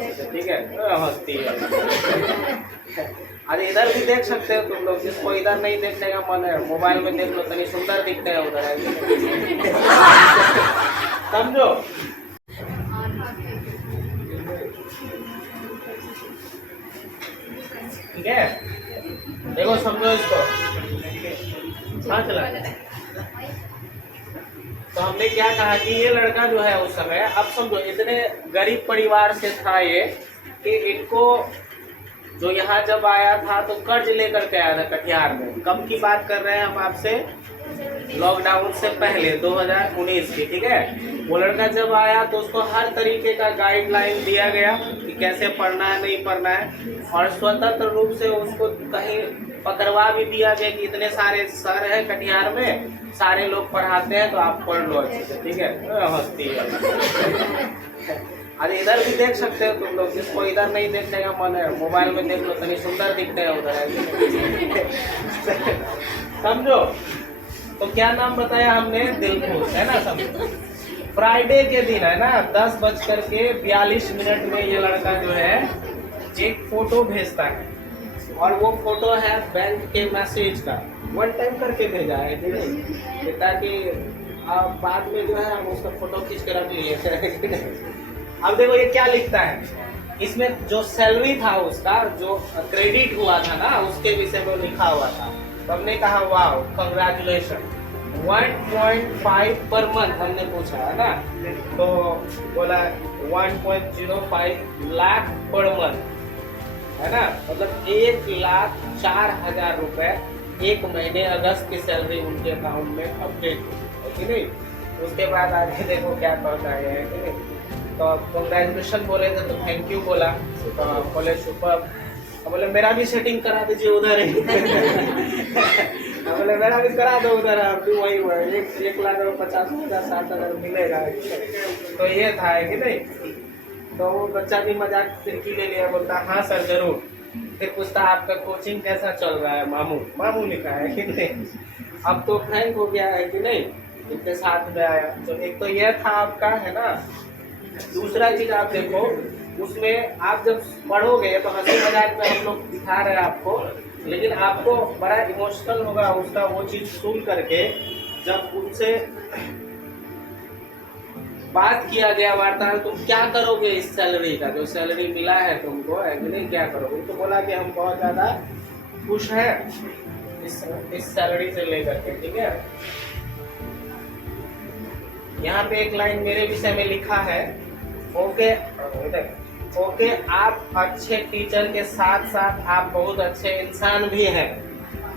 अच्छे से, ठीक है। हंसती है। अरे इधर भी देख सकते हो तुम लोग, जिसको इधर नहीं देखने का मन है मोबाइल में देख लो, तनी सुंदर दिखते हैं उधर। समझो। ठीक है, देखो समझो इसको। हाँ चला। तो हमने क्या कहा कि ये लड़का जो है उस समय, अब समझो इतने गरीब परिवार से था ये कि इनको जो यहाँ जब आया था तो कर्ज लेकर के आया था कटिहार में। कब की बात कर रहे हैं हम आपसे, लॉकडाउन से पहले 2019 की, ठीक है। वो लड़का जब आया तो उसको हर तरीके का गाइडलाइन दिया गया कि कैसे पढ़ना है नहीं पढ़ना है, और स्वतंत्र रूप से उसको कहीं पकड़वा भी दिया गया कि इतने सारे सर है कटिहार में, सारे लोग पढ़ाते हैं तो आप पढ़ लो अच्छे से, ठीक है। हंसती है। अरे इधर भी देख सकते हो तुम लोग, जिसको इधर नहीं देखने का मन है मोबाइल में देख लो, तनी सुंदर दिखते हैं उधर। समझो। तो क्या नाम बताया हमने, दिलखुश, है ना। समझो फ्राइडे के दिन है ना 10:42 में ये लड़का जो है एक फोटो भेजता है, और वो फोटो है बैंक के मैसेज का, वन टाइम करके भेजा है, ठीक है, ताकि बाद में जो है हम उसका फोटो खींच के रख लिए। अब देखो ये क्या लिखता है इसमें, जो सैलरी था उसका जो क्रेडिट हुआ था ना उसके विषय में लिखा हुआ था। तो हमने कहा वाह कंग्रेचुलेशन, 1.5 पर मंथ हमने पूछा है ना, तो बोला 1.05 लाख पर मंथ, है ना, मतलब 1,04,000 रुपए एक महीने अगस्त की सैलरी उनके अकाउंट में अपडेट है कि नहीं। उसके बाद आगे देखो क्या कहता है कि नहीं। तो कंग्रेचुलेशन बोले थे तो थैंक यू बोला, तो बोले सुपर, बोले मेरा भी सेटिंग करा दीजिए उधर ही। बोले मेरा भी करा दो उधर, आप भी वही 1,50,000 60,000 मिलेगा। तो ये था है कि नहीं। तो वो बच्चा भी मजाक फिरकी ले लिया, बोलता हाँ सर जरूर। फिर पूछता आपका कोचिंग कैसा चल रहा है, मामू मामू लिखा है कि नहीं। अब तो फ्रैंक हो गया है कि नहीं, इनके साथ में आया। तो एक तो यह था आपका, है ना। दूसरा चीज आप देखो, उसमें आप जब पढ़ोगे तो हंसी मजाक में हम लोग दिखा रहे हैं आपको, लेकिन आपको बड़ा इमोशनल होगा उसका वो चीज सुन करके। जब उनसे बात किया गया वार्ता, तुम क्या करोगे इस सैलरी का, जो सैलरी मिला है तुमको, है कि नहीं, क्या करोगे। तो बोला कि हम बहुत ज्यादा खुश हैं इस सैलरी से लेकर के, ठीक है। यहाँ पे एक लाइन मेरे विषय में लिखा है, ओके आप अच्छे टीचर के साथ साथ आप बहुत अच्छे इंसान भी हैं।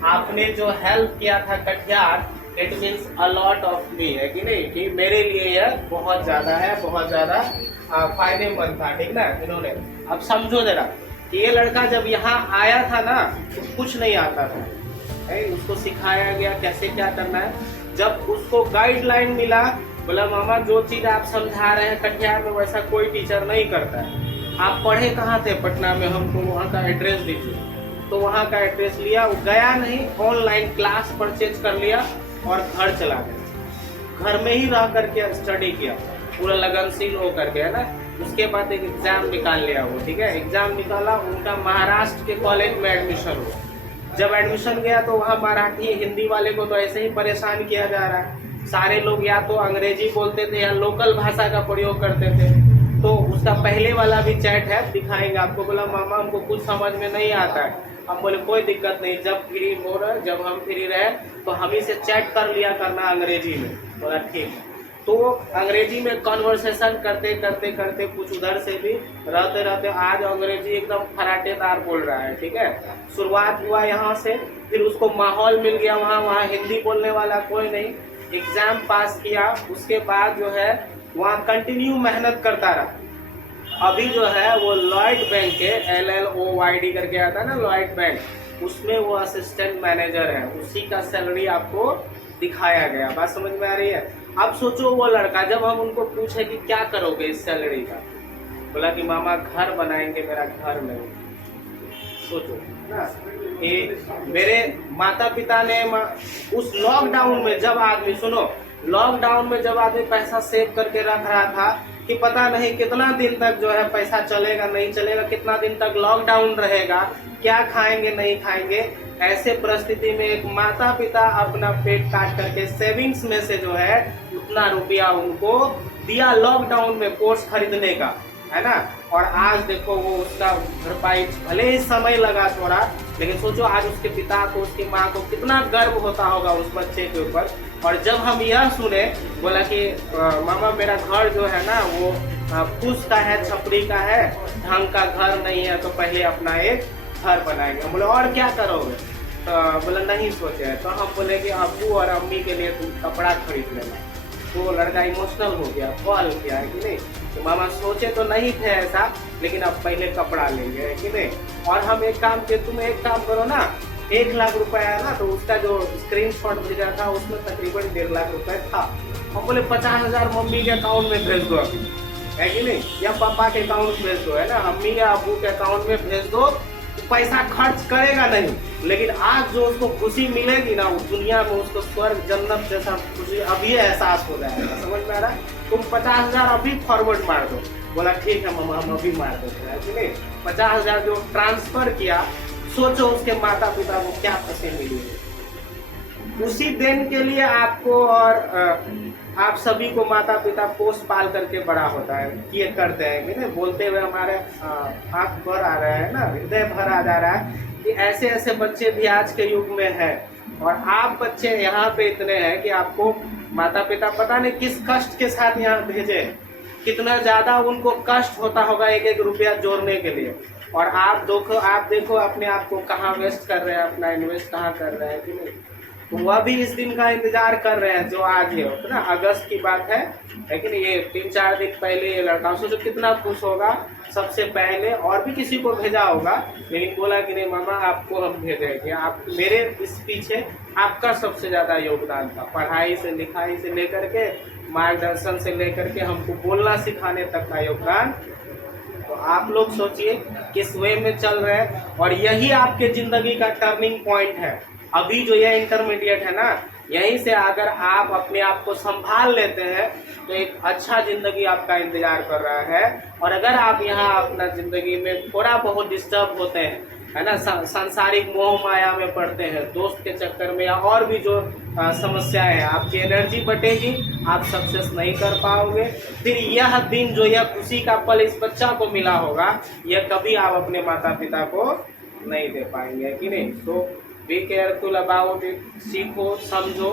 आपने जो हेल्प किया था Katihar, it means a lot of me, है कि नहीं, कि मेरे लिए यह बहुत ज्यादा है, बहुत ज्यादा फायदेमंद था, ठीक ना। इन्होंने अब समझो जरा कि ये लड़का जब यहाँ आया था ना तो कुछ नहीं आता था, उसको सिखाया गया कैसे क्या करना है। जब उसको गाइडलाइन मिला, बोला मामा जो चीज आप समझा रहे हैं कटिहार में वैसा कोई टीचर नहीं करता है। आप पढ़े कहाँ थे, पटना में, हमको वहाँ का एड्रेस दीजिए। तो वहाँ का एड्रेस लिया, वो गया नहीं, ऑनलाइन क्लास परचेज कर लिया और घर चला गया। घर में ही रह करके स्टडी किया, पूरा लगनशील हो करके, है ना। उसके बाद एक एग्जाम निकाल लिया वो, ठीक है। एग्जाम निकाला, उनका महाराष्ट्र के कॉलेज में एडमिशन हुआ। जब एडमिशन गया तो वहाँ मराठी हिंदी वाले को तो ऐसे ही परेशान किया जा रहा है। सारे लोग या तो अंग्रेजी बोलते थे या लोकल भाषा का प्रयोग करते थे। तो उसका पहले वाला भी चैट है, दिखाएंगे आपको। बोला मामा हमको कुछ समझ में नहीं आता है। हम बोले कोई दिक्कत नहीं, जब फ्री हो रहा, जब हम फ्री रहे तो हम ही से चैट कर लिया करना अंग्रेजी में। बोला ठीक। तो अंग्रेजी में कॉन्वर्सेशन करते करते करते कुछ उधर से भी रहते रहते आज अंग्रेजी एकदम फराटेदार बोल रहा है, ठीक है। शुरुआत हुआ यहाँ से, फिर उसको माहौल मिल गया वहाँ हिंदी बोलने वाला कोई नहीं। एग्जाम पास किया, उसके बाद जो है वहाँ कंटिन्यू मेहनत करता रहा। अभी जो है वो लॉयड बैंक के LLOYD करके आता है ना, लॉयड बैंक, उसमें वो असिस्टेंट मैनेजर है। उसी का सैलरी आपको दिखाया गया। बात समझ में आ रही है। अब सोचो वो लड़का, जब हम उनको पूछे कि क्या करोगे इस सैलरी का, बोला कि मामा घर बनाएंगे, मेरा घर नहीं। सोचो ना कि मेरे माता पिता ने उस लॉकडाउन में जब आदमी, सुनो, लॉकडाउन में जब आदमी पैसा सेव करके रख रहा था कि पता नहीं कितना दिन तक जो है पैसा चलेगा नहीं चलेगा, कितना दिन तक लॉकडाउन रहेगा, क्या खाएंगे नहीं खाएंगे। ऐसे परिस्थिति में एक माता पिता अपना पेट काट करके सेविंग्स में से जो है उतना रुपया उनको दिया लॉकडाउन में कोर्स खरीदने का, है ना। और आज देखो वो उसका भरपाई, भले ही समय लगा थोड़ा, लेकिन सोचो आज उसके पिता को उसकी माँ को कितना गर्व होता होगा उस बच्चे के ऊपर। और जब हम यह सुने, बोला कि मामा मेरा घर जो है ना वो फूस का है, छपरी का है, ढंग का घर नहीं है, तो पहले अपना एक घर बनाएंगे। हम बोले और क्या करोगे, तो बोला नहीं सोचे है। तो हम बोले कि अब्बू और अम्मी के लिए तुम कपड़ा खरीद लेना। तो लड़का इमोशनल हो गया, कॉल किया है कि नहीं, तो मामा सोचे तो नहीं थे ऐसा, लेकिन अब पहले कपड़ा लेंगे, है कि नहीं। और हम एक काम किए, तुम एक काम करो ना, 1 लाख रुपए आया ना, तो उसका जो स्क्रीनशॉट भेजा था उसमें तकरीबन 1.5 लाख रुपए था। हम बोले 50,000 मम्मी के अकाउंट में भेज दो अभी, है कि नहीं, या पापा के अकाउंट में भेज दो, है ना, अम्मी या अबू के अकाउंट में भेज दो। पैसा खर्च करेगा नहीं, लेकिन आज जो उसको खुशी मिलेगी ना, उस दुनिया में उसको स्वर्ग जन्नत जैसा खुशी अभी एहसास हो जाएगा। समझ में आ रहा है। तुम 50,000 अभी फॉरवर्ड मार दो। बोला ठीक है मामा, हम अभी मार देते हैं, कि नहीं। 50,000 जो ट्रांसफर किया, सोचो उसके माता पिता को क्या खुशी मिली। उसी दिन के लिए आपको और आप सभी को माता पिता पोस पाल करके बड़ा होता है, ये करते हैं कि नहीं। बोलते हुए हमारे आँख भर आ रहा है ना, हृदय भर आ जा रहा है कि ऐसे ऐसे बच्चे भी आज के युग में हैं। और आप बच्चे यहाँ पे इतने हैं कि आपको माता पिता पता नहीं किस कष्ट के साथ यहाँ भेजे, कितना ज्यादा उनको कष्ट होता होगा 1-1 रुपया जोड़ने के लिए। और आप देखो अपने आप को कहाँ वेस्ट कर रहे हैं, अपना इन्वेस्ट कहाँ कर रहे हैं, कि नहीं। तो वह भी इस दिन का इंतजार कर रहे हैं जो आगे हो ना। अगस्त की बात है, लेकिन ये 3-4 दिन पहले ये लड़का सोचो कितना खुश होगा। सबसे पहले और भी किसी को भेजा होगा, लेकिन बोला कि नहीं मामा आपको हम भेजेंगे, आप मेरे इस पीछे आपका सबसे ज्यादा योगदान था, पढ़ाई से लिखाई से लेकर के, मार्गदर्शन से लेकर के, हमको बोलना सिखाने तक का योगदान। तो आप लोग सोचिए किस वे में चल रहे हैं, और यही आपके जिंदगी का टर्निंग पॉइंट है। अभी जो ये इंटरमीडिएट है ना, यहीं से अगर आप अपने आप को संभाल लेते हैं तो एक अच्छा जिंदगी आपका इंतजार कर रहा है। और अगर आप यहाँ अपना जिंदगी में थोड़ा बहुत डिस्टर्ब होते हैं, है ना, सांसारिक मोह माया में पड़ते हैं, दोस्त के चक्कर में या और भी जो समस्याएं हैं, आपकी एनर्जी बटेगी, आप सक्सेस नहीं कर पाओगे। फिर यह दिन जो यह खुशी का पल इस बच्चा को मिला होगा, यह कभी आप अपने माता पिता को नहीं दे पाएंगे, कि नहीं। तो बी केयरफुल अबाउट इट, सीखो समझो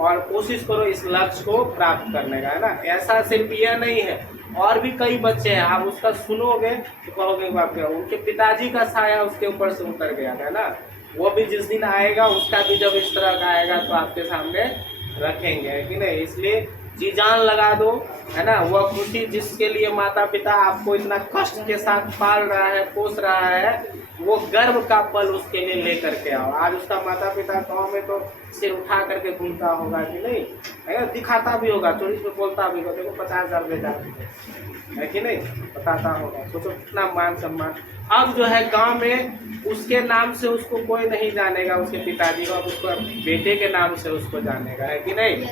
और कोशिश करो इस लक्ष्य को प्राप्त करने का, है ना। ऐसा सिर्फ यह नहीं है, और भी कई बच्चे हैं, आप उसका सुनोगे तो कहोगे बाप रे, उनके पिताजी का साया उसके ऊपर से उतर गया था ना। वो भी जिस दिन आएगा उसका भी जब इस तरह का आएगा तो आपके सामने रखेंगे, है कि नहीं। इसलिए जी जान लगा दो, है ना। वह खुशी जिसके लिए माता पिता आपको इतना कष्ट के साथ पाल रहा है, पोस रहा है, वो गर्व का पल उसके लिए लेकर के आओ। आज उसका माता पिता गाँव में तो सिर उठा करके घूमता होगा, कि नहीं, है, दिखाता भी होगा, चोरी से बोलता भी होगा, देखो 50,000 भेजा, है कि नहीं, बताता होगा। सोचो कितना मान सम्मान। अब जो है गांव में उसके नाम से उसको कोई नहीं जानेगा, उसके पिताजी को, अब उसको बेटे के नाम से उसको जानेगा, है कि नहीं।